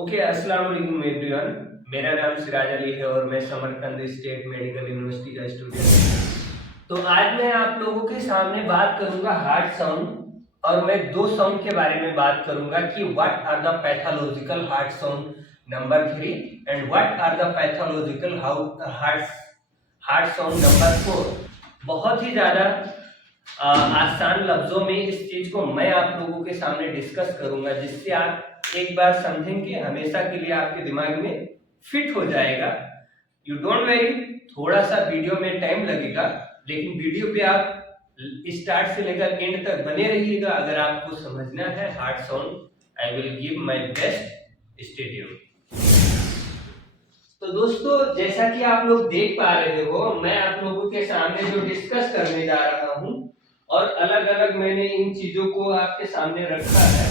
Okay, अस्सलाम वालेकुम everyone. मेरा नाम सिराज अली है और मैं समरकंद स्टेट मेडिकल यूनिवर्सिटी का स्टूडेंट। तो आज मैं आप लोगों के सामने बात करूंगा हार्ट साउंड, और मैं दो साउंड के बारे में बात करूंगा कि what are the pathological heart sound number 3 and what are the pathological heart sound number 4। बहुत ही ज्यादा आसान लफ्जों में इस चीज को मैं आप लोगों के सामने डिस्कस करूंगा, जिससे आप एक बार समझेंगे, हमेशा के लिए आपके दिमाग में फिट हो जाएगा। यू डोंट वेरी, थोड़ा सा वीडियो में टाइम लगेगा, लेकिन वीडियो पे आप स्टार्ट से लेकर एंड तक बने रहिएगा अगर आपको समझना है heart sound. I will give my best, stay tuned. तो दोस्तों, जैसा कि आप लोग देख पा रहे हो, मैं आप लोगों के सामने जो डिस्कस करने जा रहा हूं, और अलग अलग मैंने इन चीजों को आपके सामने रखा है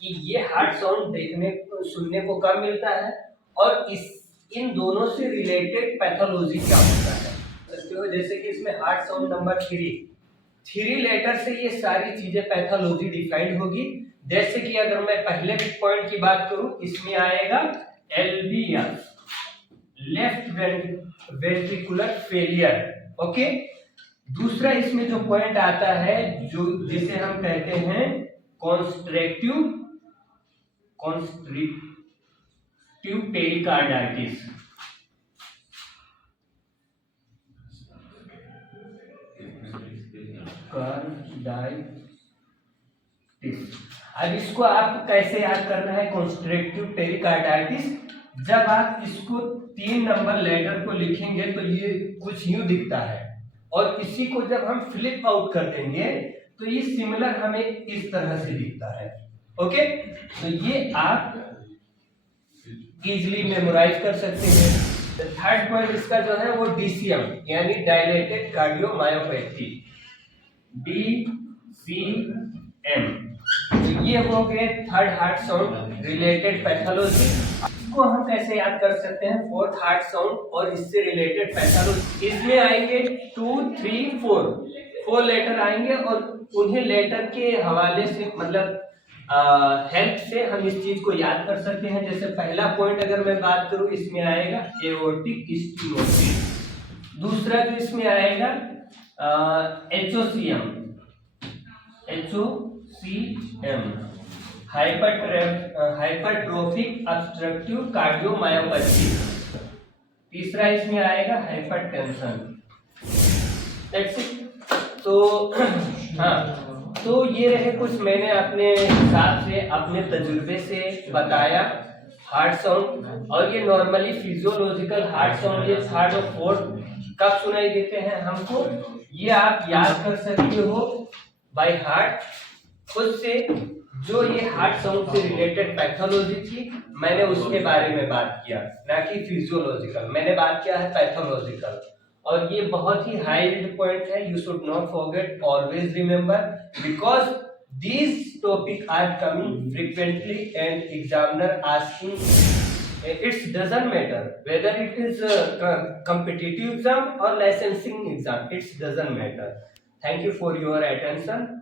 कि ये हार्ट साउंड देखने सुनने को कब मिलता है और इन दोनों से रिलेटेड पैथोलॉजी क्या होता है। तो जैसे कि इसमें हार्ट साउंड नंबर 3 लेटर से ये सारी चीजें पैथोलॉजी डिफाइंड होगी। जैसे कि अगर मैं पहले पॉइंट की बात करूं, इसमें आएगा LVF, left ventricular failure. Okay, दूसरा इसमें जो पॉइंट आता है, जो जिसे हम कहते हैं कॉन्स्ट्रिक्टिव पेरिकार्डाइटिस। अब इसको आप कैसे याद करना है, कॉन्स्ट्रिक्टिव पेरिकार्डाइटिस। जब आप इसको 3 नंबर लेटर को लिखेंगे तो ये कुछ यूं दिखता है, और इसी को जब हम फ्लिप आउट कर देंगे तो ये सिमिलर हमें इस तरह से दिखता है। ओके, तो ये आप इजीली मेमोराइज कर सकते हैं। थर्ड पॉइंट इसका जो है वो DCM यानी डायलेटेड कार्डियोमायोपैथी, DCM। तो ये हो गए third heart sound related pathology. इसको हम कैसे याद कर सकते हैं, फोर्थ हार्ट साउंड और इससे रिलेटेड पैथोलॉजी। इसमें आएंगे 2, 3, 4 लेटर आएंगे, और उन्हें लेटर के हवाले से मतलब हेल्प से हम इस चीज को याद कर सकते हैं। जैसे पहला पॉइंट अगर मैं बात करूं, इसमें आएगा एओर्टिक स्टीनोसिस। दूसरा जो इसमें आएगा HOCM, हाइपरट्रोफिक ऑब्स्ट्रक्टिव कार्डियोमायोपैथी। तीसरा इसमें आएगा हाइपरटेंशन। तो हाँ, तो ये रहे कुछ मैंने अपने हिसाब से अपने तजुर्बे से बताया हार्ट साउंड। और ये नॉर्मली फिजियोलॉजिकल हार्ट साउंड, ये थर्ड और फोर्थ कब सुनाई देते हैं हमको, ये आप याद कर सकते हो बाय हार्ट खुद से। जो ये हार्ट साउंड से रिलेटेड पैथोलॉजी थी, मैंने उसके बारे में बात किया, ना कि फिजियोलॉजिकल। मैंने बात किया है पैथोलॉजिकल, और ये बहुत ही हाईलाइट पॉइंट है। You should not forget, always remember, because these topics are coming frequently and examiner asking. It doesn't matter whether it is a competitive exam or licensing exam, it doesn't matter. Thank you for your attention.